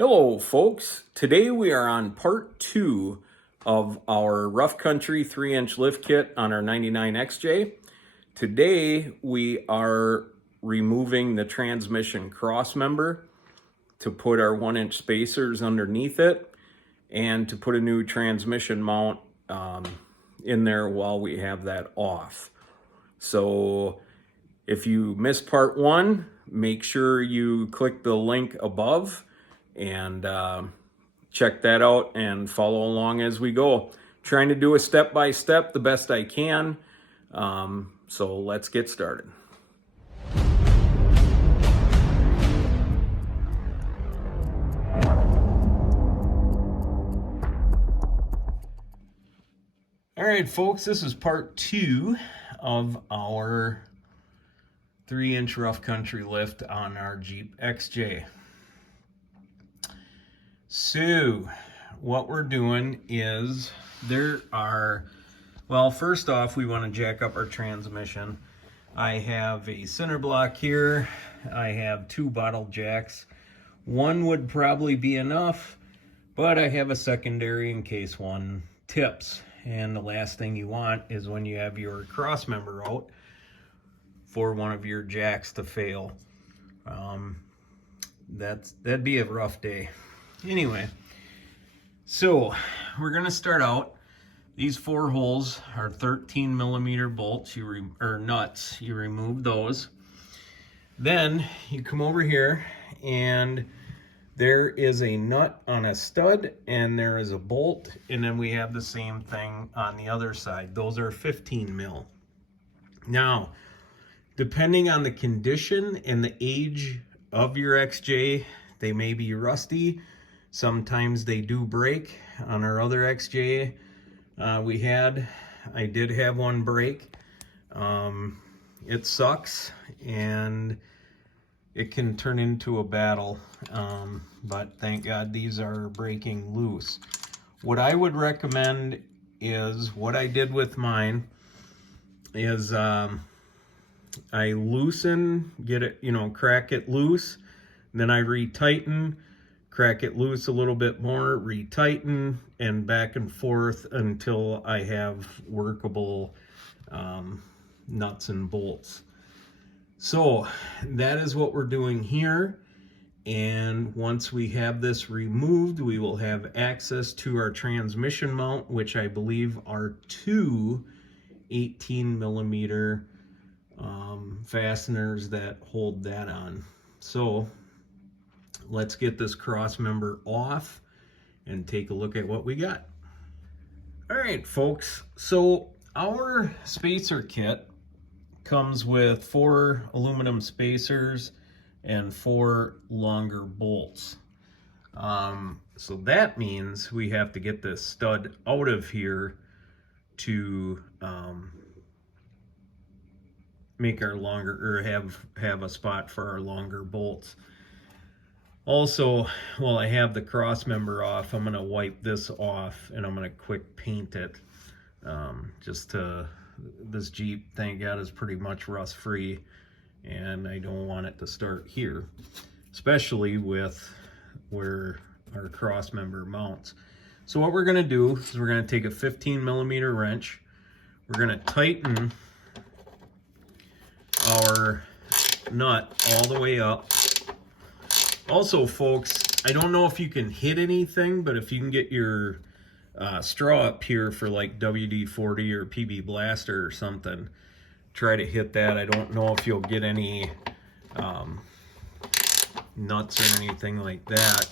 Hello, folks. Today we are on part 2 of our Rough Country 3-inch lift kit on our 99XJ. Today we are removing the transmission cross member to put our 1-inch spacers underneath it and to put a new transmission mount in there while we have that off. So if you missed part 1, make sure you click the link above and check that out and follow along as we go. Trying to do a step-by-step the best I can. So let's get started. All right, folks, this is part 2 of our 3-inch rough country lift on our Jeep XJ. So what we're doing is first off, we want to jack up our transmission. I have a center block here. I have 2 bottle jacks. One would probably be enough, but I have a secondary in case one tips. And the last thing you want is when you have your cross member out for one of your jacks to fail. That'd be a rough day. Anyway, so we're gonna start out. These 4 holes are 13 millimeter bolts, nuts. You remove those. Then you come over here and there is a nut on a stud and there is a bolt, and then we have the same thing on the other side. Those are 15 mil. Now, depending on the condition and the age of your XJ, they may be rusty. Sometimes they do break. On our other XJ I did have one break. It sucks and it can turn into a battle, but thank God these are breaking loose. What I would recommend is, what I did with mine is I loosen, get it, crack it loose, then I retighten, crack it loose a little bit more, retighten, and back and forth until I have workable nuts and bolts. So that is what we're doing here. And once we have this removed, we will have access to our transmission mount, which I believe are 2 18 millimeter fasteners that hold that on. So let's get this cross member off and take a look at what we got. All right, folks, so our spacer kit comes with 4 aluminum spacers and 4 longer bolts. So that means we have to get this stud out of here to make our longer, or have a spot for our longer bolts. Also, while I have the cross member off, I'm going to wipe this off and I'm going to quick paint it. This Jeep, thank God, is pretty much rust free, and I don't want it to start here, especially with where our cross member mounts. So what we're going to do is we're going to take a 15 millimeter wrench. We're going to tighten our nut all the way up. Also, folks, I don't know if you can hit anything, but if you can get your straw up here for like WD-40 or PB Blaster or something, try to hit that. I don't know if you'll get any nuts or anything like that.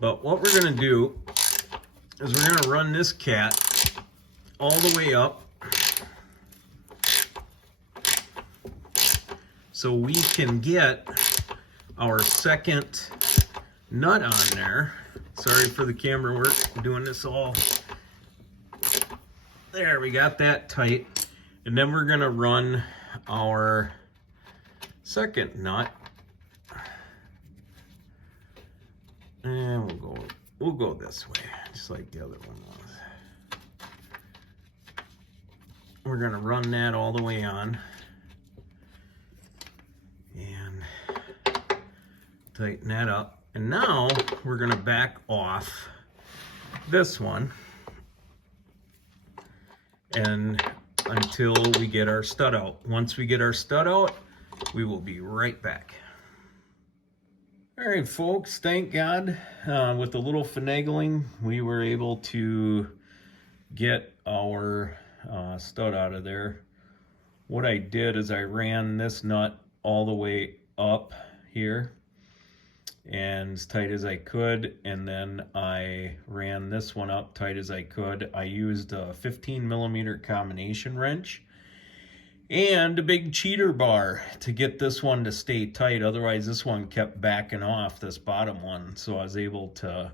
But what we're going to do is we're going to run this cat all the way up so we can get our second nut on there. Sorry for the camera work, I'm doing this all. There, we got that tight. And then we're gonna run our second nut. And we'll go this way, just like the other one was. We're gonna run that all the way on. And tighten that up. And now we're going to back off this one and until we get our stud out. Once we get our stud out, we will be right back. All right, folks, thank God, with a little finagling, we were able to get our stud out of there. What I did is I ran this nut all the way up here and as tight as I could, and then I ran this one up tight as I could. I used a 15mm combination wrench and a big cheater bar to get this one to stay tight. Otherwise this one kept backing off, this bottom one, so I was able to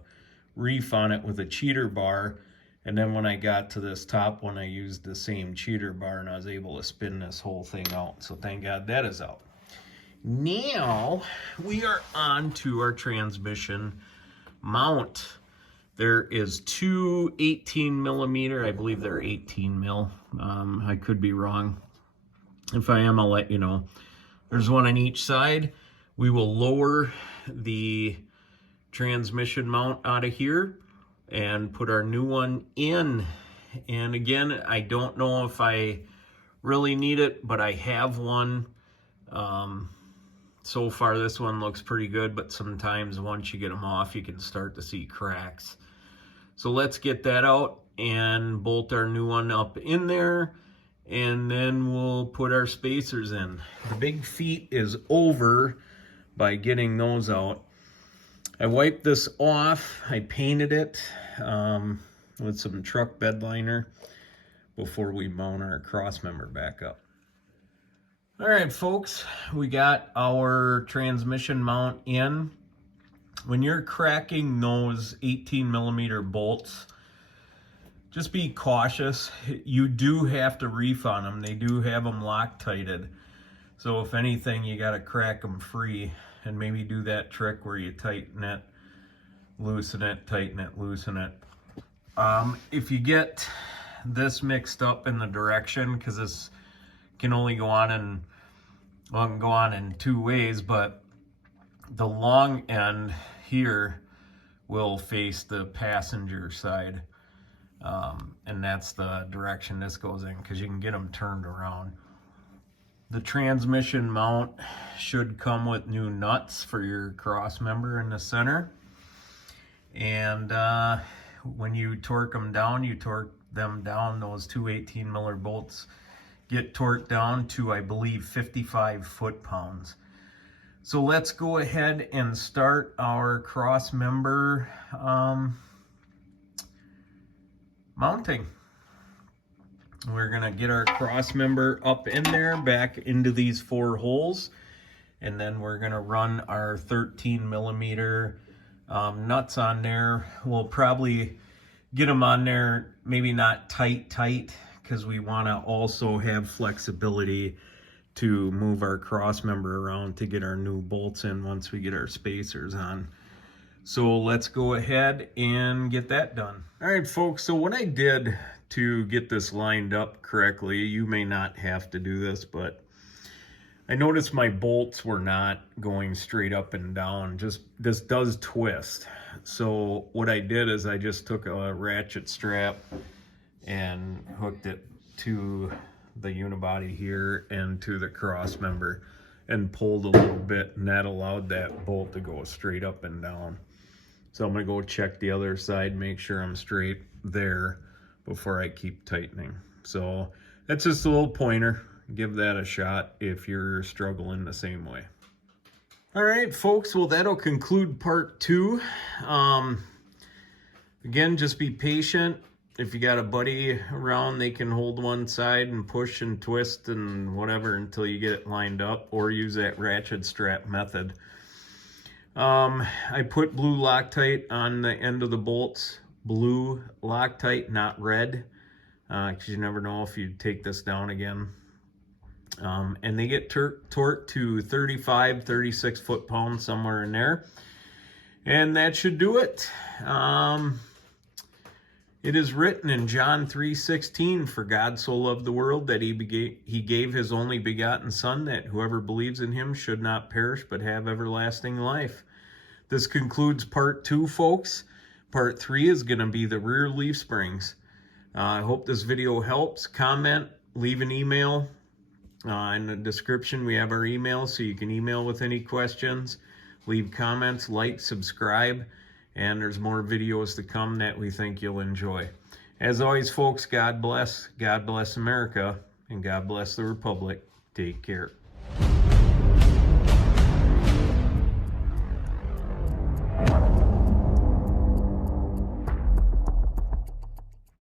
reef on it with a cheater bar. And then when I got to this top one, I used the same cheater bar and I was able to spin this whole thing out. So thank God that is out. Now we are on to our transmission mount. There is two 18mm, I believe they're 18 mil. I could be wrong. If I am, I'll let you know. There's one on each side. We will lower the transmission mount out of here and put our new one in. And again, I don't know if I really need it, but I have one. So far this one looks pretty good, but sometimes once you get them off, you can start to see cracks. So let's get that out and bolt our new one up in there, and then we'll put our spacers in. The big feat is over by getting those out. I wiped this off. I painted it with some truck bed liner before we mount our cross member back up. All right, folks, we got our transmission mount in. When you're cracking those 18mm bolts, just be cautious. You do have to reef on them. They do have them Loctited. So if anything, you got to crack them free and maybe do that trick where you tighten it, loosen it, tighten it, loosen it. If you get this mixed up in the direction, because this can only go on in, well, it can go on in two ways, but the long end here will face the passenger side. And that's the direction this goes in, because you can get them turned around. The transmission mount should come with new nuts for your cross member in the center. And when you torque them down, those two 18mm bolts get torqued down to, I believe, 55 foot-pounds. So let's go ahead and start our cross member mounting. We're gonna get our cross member up in there, back into these 4 holes, and then we're gonna run our 13mm nuts on there. We'll probably get them on there, maybe not tight, because we wanna also have flexibility to move our cross member around to get our new bolts in once we get our spacers on. So let's go ahead and get that done. All right, folks, so what I did to get this lined up correctly, you may not have to do this, but I noticed my bolts were not going straight up and down. Just, this does twist. So what I did is I just took a ratchet strap and hooked it to the unibody here and to the cross member and pulled a little bit, and that allowed that bolt to go straight up and down. So I'm gonna go check the other side, make sure I'm straight there before I keep tightening. So that's just a little pointer. Give that a shot if you're struggling the same way. All right, folks, well, that'll conclude part 2. Again, just be patient. If you got a buddy around, they can hold one side and push and twist and whatever until you get it lined up, or use that ratchet strap method. I put blue Loctite on the end of the bolts. Blue Loctite, not red, because you never know if you take this down again. And they get torqued to 35, 36 foot-pounds, somewhere in there. And that should do it. It is written in John 3:16, "For God so loved the world that he gave his only begotten Son, that whoever believes in him should not perish but have everlasting life." this concludes part 2, folks. Part 3 is going to be the rear leaf springs. I hope this video helps. Comment, leave an email. In the description, we have our email, so you can email with any questions. Leave comments, like, subscribe, and there's more videos to come that we think you'll enjoy. As always, folks, God bless America, and God bless the Republic. Take care.